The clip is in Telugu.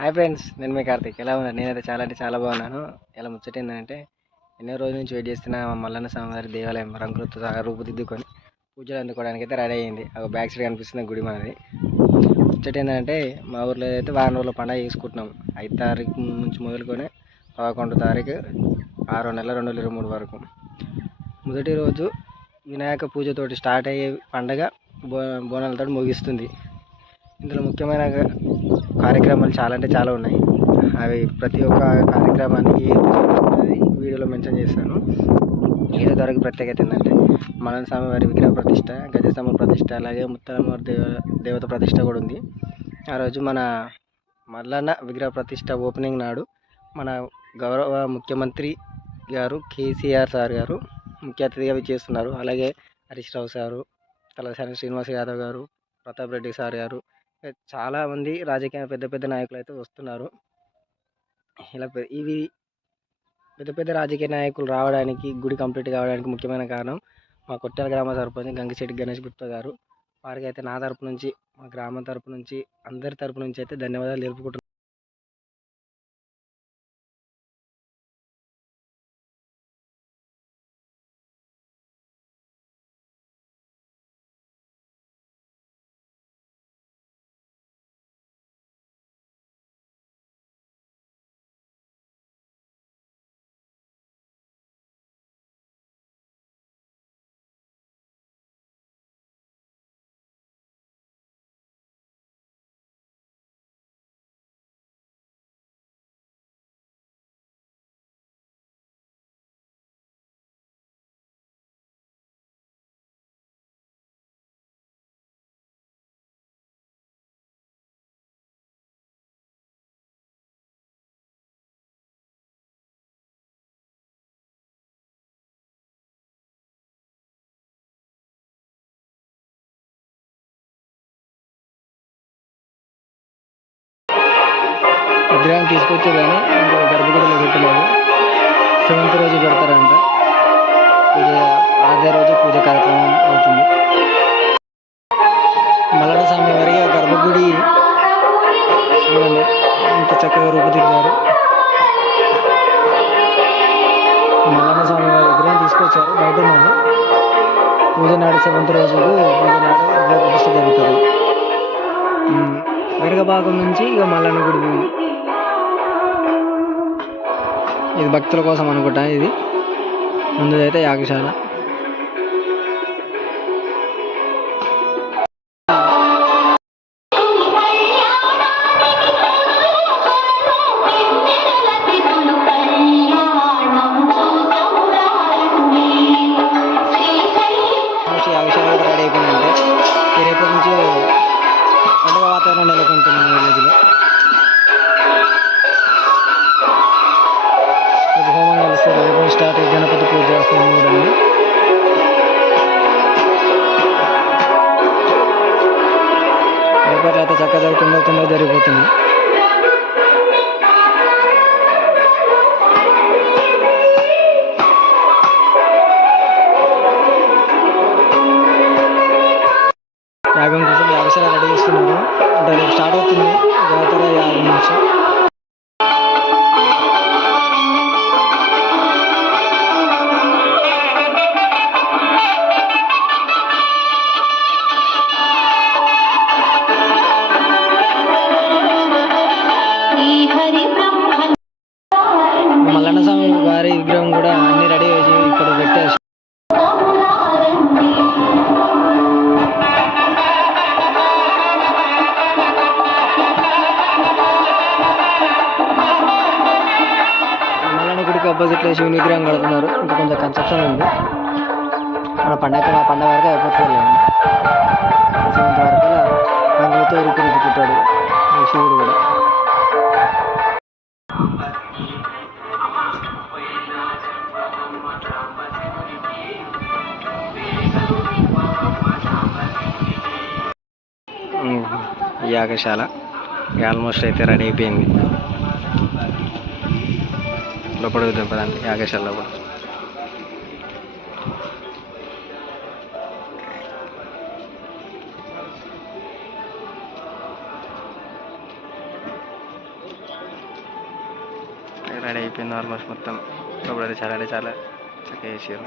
హాయ్ ఫ్రెండ్స్ నేను మీ కార్తీక్. ఎలా ఉన్నారు? నేనైతే చాలా అంటే చాలా బాగున్నాను. ఎలా ముచ్చట ఏంటంటే ఎన్నో రోజుల నుంచి వెయిట్ చేస్తున్న మా మల్లన్న స్వామివారి దేవాలయం రంగులతో సహా రూపుదిద్దుకొని పూజలు అందుకోవడానికి అయితే రెడీ అయ్యింది. ఒక బ్యాక్ సైడ్ కనిపిస్తుంది గుడి మనది. ముచ్చట ఏంటంటే మా ఊర్లో అయితే వారం రోజుల పండగ చేసుకుంటున్నాం ఐదు తారీఖు నుంచి మొదలుకొని పదకొండు తారీఖు ఆరో నెల రెండు వేల ఇరవై మూడు వరకు. మొదటి రోజు వినాయక పూజతోటి స్టార్ట్ అయ్యే పండగ బో బోనాలతో ముగిస్తుంది. ఇందులో ముఖ్యమైన కార్యక్రమాలు చాలా అంటే చాలా ఉన్నాయి. అవి ప్రతి ఒక్క కార్యక్రమానికి వీడియోలో మెన్షన్ చేస్తాను ఏదో ధరకు ప్రత్యేకత ఏంటంటే మలన స్వామి వారి విగ్రహ ప్రతిష్ట గజస్వామి ప్రతిష్ట అలాగే ముత్తలమ్మవారి దేవ దేవత ప్రతిష్ట కూడా ఉంది. ఆ రోజు మన మల్లన్న విగ్రహ ప్రతిష్ట ఓపెనింగ్ నాడు మన గౌరవ ముఖ్యమంత్రి గారు కేసీఆర్ సార్ గారు ముఖ్య అతిథిగా చేస్తున్నారు. అలాగే హరీష్ రావు సారు తలసాని శ్రీనివాస్ యాదవ్ గారు ప్రతాప్ రెడ్డి సార్ గారు చాలా మంది రాజకీయ పెద్ద పెద్ద నాయకులు అయితే వస్తున్నారు. ఇలా ఇవి పెద్ద పెద్ద రాజకీయ నాయకులు రావడానికి గుడి కంప్లీట్ కావడానికి ముఖ్యమైన కారణం మా కొట్టాల గ్రామ సర్పంచ్ గంగిశెట్టి గణేష్ గుప్తా గారు. వారికి అయితే నా తరపు నుంచి మా గ్రామం తరపు నుంచి అందరి తరపు నుంచి అయితే ధన్యవాదాలు తెలుపుకుంటున్నాను విగ్రహం కానీ ఇంకా గర్భగుడిలో పెట్టలేదు. సెవెంత్ రోజు పెడతారంట. పూజ అదే రోజు పూజ కార్యక్రమం అవుతుంది. మల్లడ స్వామి వారి గర్భగుడి చూడండి ఇంత చక్కగా రూపుదిద్దారు. మల్లన్న స్వామి వారి విగ్రహం తీసుకొచ్చారు బయట ఉన్నాను పూజ నాడు సెవెంత్ రోజు పూజ నాడు విగ్రహ జరుగుతుంది. వెనుక భాగం నుంచి ఇక మల్లన్న గుడి ఇది భక్తుల కోసం అనుకుంటా ఇది. ముందుదైతే యాగశాల. స్టార్ట్ అయ్యి గణపతి పూజ హోమం కూడా ఉంది అయితే చక్కగా జరుగుతుందో తొందర జరిగిపోతుంది. యాగం కోసం యాగశాల రెడీ చేస్తున్నారు అంటే స్టార్ట్ అవుతుంది. జాతర యాగం నుంచి. మల్లన్న ఆపోజిట్లో శివుని విగ్రహం కడుతున్నారు. ఇంకా కొంచెం కన్స్ట్రక్షన్ ఉంది. మన పండగ పండగ వరకు అయిపోతుంది శివుని వరకు రంగులతో ఇరుకు పెట్టాడు శివుడు కూడా. యాగశాల. ఆల్మోస్ట్ అయితే రెడీ అయిపోయింది. లోపల పదండి యాగేశ్వర లోపల రెడీ అయిపోయింది ఆల్మోస్ట్ మొత్తం. లోపల చాలా అంటే చాలా చక్కగా చేసారు